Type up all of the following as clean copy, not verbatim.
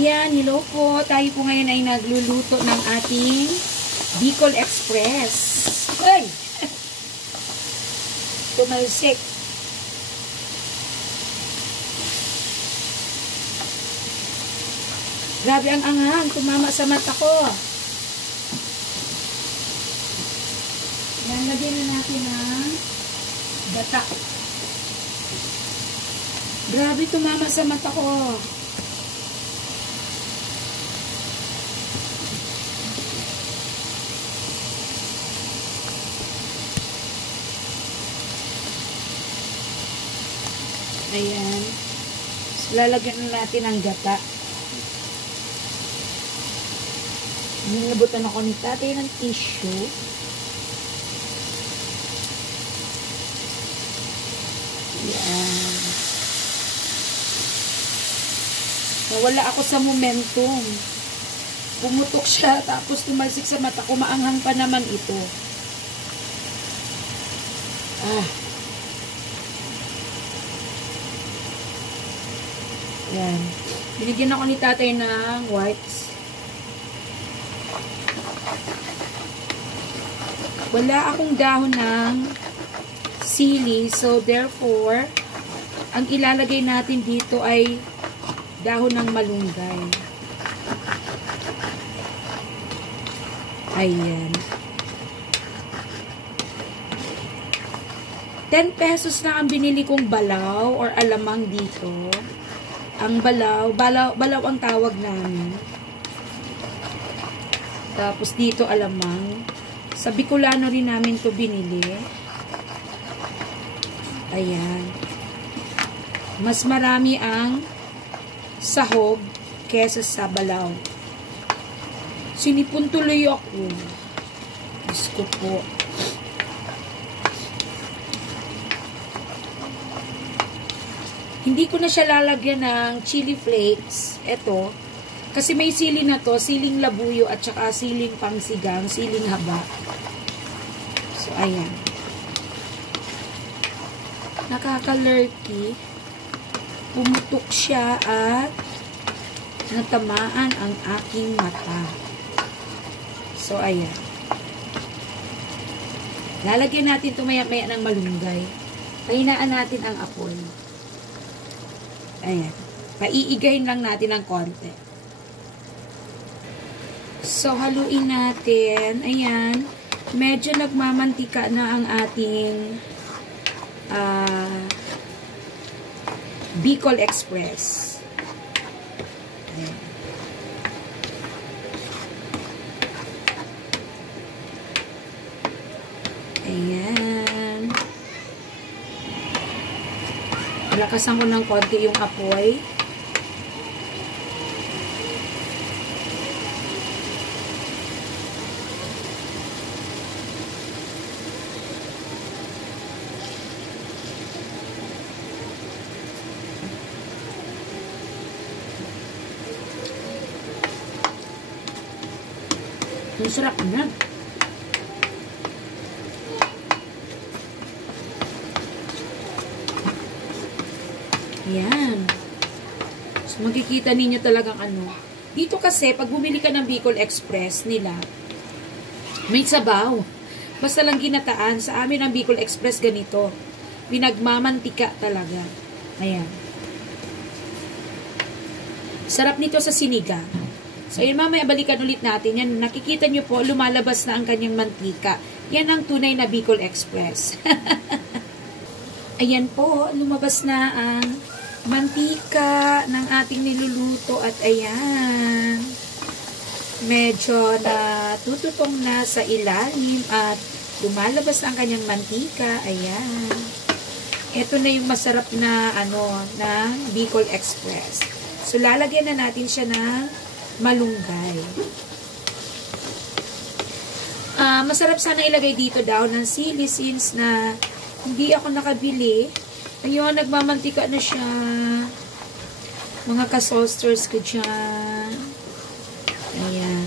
Ayan, hello po. Tayo po ngayon ay nagluluto ng ating Bicol Express. Uy! Tumalsik. Grabe ang anghang. Tumama sa mata ko. Ayan, lagyan na natin ng gata. Grabe, tumama sa mata ko. Ayan. So, lalagyan na natin ang gata. Nilabutan ako ni tatay ng tissue. Ayan. Nawala ako sa momentum. Pumutok siya, tapos tumalsik sa mata ko. Maanghang pa naman ito. Yan. Binigyan ako ni tatay ng wipes. Wala akong dahon ng sili. So, therefore, ang ilalagay natin dito ay dahon ng malunggay. Ayan. 10 pesos na ang binili kong balaw or alamang dito. Ang balaw ang tawag namin. Tapos dito alamang. Sa Bicolano rin namin to binili. Ayan. Mas marami ang sahog kesa sa balaw. Sinipon tuloy ako. Diyos ko po. Hindi ko na siya lalagyan ng chili flakes. Ito. Kasi may sili na to. Siling labuyo at saka siling pangsigang. Siling haba. So, ayan. Nakaka-lurky. Pumutok siya at natamaan ang aking mata. So, ayan. Lalagyan natin ito maya-maya ng malunggay. Pahinaan natin ang apoy. Ayan. Paiigayin lang natin ng konti. So, haluin natin. Ayan. Medyo nagmamantika na ang ating Bicol Express. Ayan. Ayan. Lakasan ko ng konti yung apoy. Ang sarap na. Ayan. So, makikita ninyo talagang ano. Dito kasi, pag bumili ka ng Bicol Express nila, may sabaw. Basta lang ginataan. Sa amin ang Bicol Express ganito. Pinagmamantika talaga. Ayan. Sarap nito sa sinigang. So, yun mamaya balikan ulit natin. Yan, nakikita nyo po, lumalabas na ang kanyang mantika. Yan ang tunay na Bicol Express. Ayan po, lumabas na ang mantika ng ating niluluto. At ayan, medyo natututong na sa ilalim at lumalabas na ang kanyang mantika. Ayan. Ito na yung masarap na, na Bicol Express. So, lalagyan na natin siya ng malunggay. Masarap sana ilagay dito daw ng sili since na hindi ako nakabili. Ayun, nagmamantika na siya. Mga ka-solsters ko dyan. Ayan.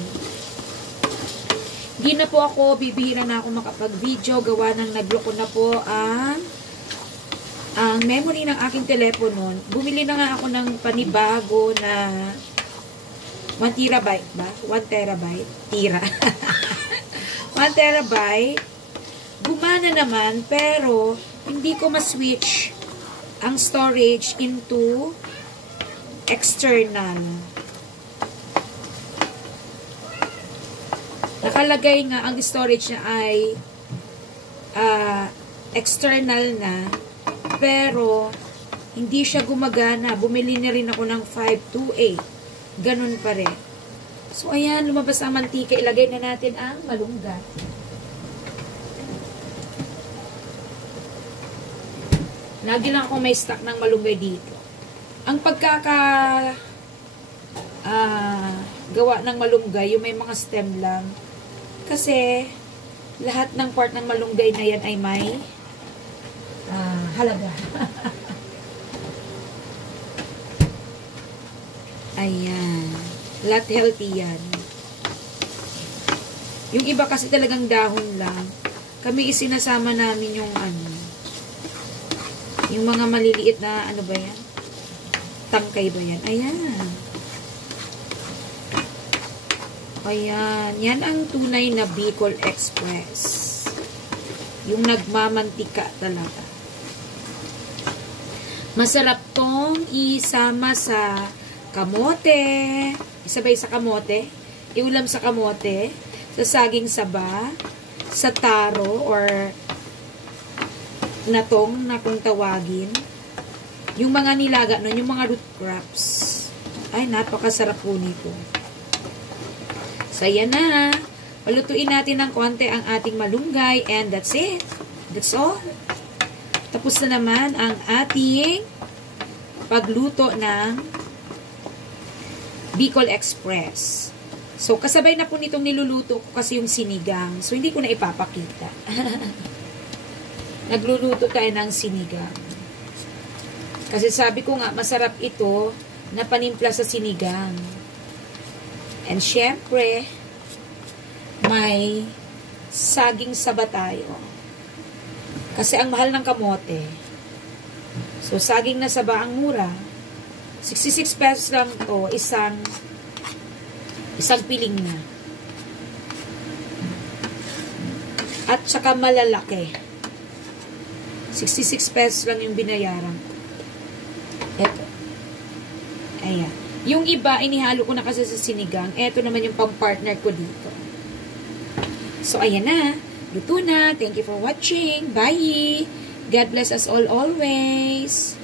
Hindi na po ako, bibihira na ako makapag-video. Gawa ng nag-block ko na po ang memory ng aking telepono. Bumili na nga ako ng panibago na 1 terabyte ba? 1 terabyte? Tira. 1 terabyte. Gumana naman, pero hindi ko ma-switch ang storage into external. Nakalagay nga ang storage niya ay external na, pero hindi siya gumagana. Bumili na rin ako ng 528. Ganun pa rin. So, ayan, lumabas ang mantika. Ilagay na natin ang malunggay. Lagi lang ako may stock ng malunggay dito. Ang gawa ng malunggay, yung may mga stem lang. Kasi, lahat ng part ng malunggay na yan ay may halaga. Ayan. Lahat healthy yan. Yung iba kasi talagang dahon lang. Kami isinasama namin yung yung mga maliliit na, ano ba yan? Tangkay ba yan? Ayan. Ayan. Yan ang tunay na Bicol Express. Yung nagmamantika talaga. Masarap tong isama sa kamote. Isabay sa kamote. Iulam sa kamote. Sa saging saba. Sa taro or natong na kung tawagin. Yung mga nilaga nun, yung mga root crops. Ay, napakasarap po nito. So, yan na. Palutuin natin ng konti ang ating malunggay and that's it. That's all. Tapos na naman ang ating pagluto ng Bicol Express. So, kasabay na po nitong niluluto ko kasi yung sinigang. So, hindi ko na ipapakita. Nagluluto tayo ng sinigang. Kasi sabi ko nga, masarap ito na panimpla sa sinigang. And syempre, may saging saba tayo. Kasi ang mahal ng kamote. So, saging na saba ang mura. 66 pesos lang ito, isang piling na. At saka malalaki. 66 pesos lang yung binayaran. Ito. Ayan. Yung iba, inihalo ko na kasi sa sinigang. Ito naman yung pang-partner ko dito. So, ayan na. Luto na. Thank you for watching. Bye! God bless us all always.